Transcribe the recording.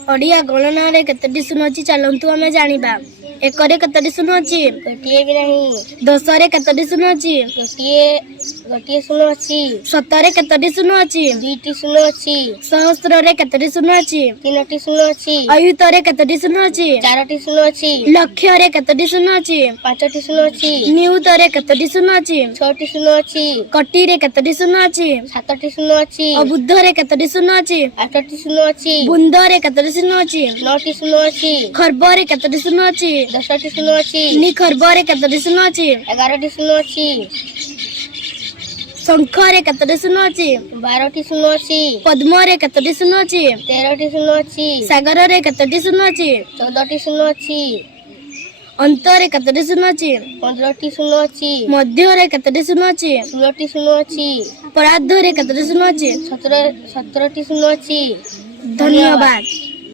ओडिया गणना रे केतटी शून्य अछि चलंतु हमें जानिबा। एक रे केतटी शून्य अछि? गोटिए भी नहीं। 10 रे केतटी शून्य अछि? गोटिए शून्य अछि। 100 रे केतटी शून्य अछि? 2टी शून्य अछि। सहस्र रे केतटी शून्य अछि? 3टी शून्य अछि। अयुत रे केतटी शून्य अछि? 4टी शून्य अछि। लक्ष रे केतटी शून्य अछि? 5टी शून्य अछि। नियुत रे केतटी शून्य अछि? 6टी शून्य अछि। कटी रे केतटी शून्य अछि? 7टी शून्य अछि। अबुद्ध रे केतटी शून्य अछि? 8टी शून्य अछि। बुंद रे केतटी शून्य अछि? 9टी शून्य अछि। खर्ब रे केतटी शून्य अछि? 10टी शून्य अछि। निखर्ब रे केतटी शून्य अछि? 11टी शून्य अछि। शंख रे केतटी शून्य अछि? 12टी शून्य अछि। पद्म रे केतटी शून्य अछि? 13टी शून्य अछि। सागर रे केतटी शून्य अछि? 14टी शून्य अछि। अंत रे केतटी शून्य अछि? 15टी शून्य अछि। मध्य रे केतटी शून्य अछि? 16टी शून्य अछि। परार्ध रे केतटी शून्य अछि? 17टी शून्य अछि। धन्यवाद।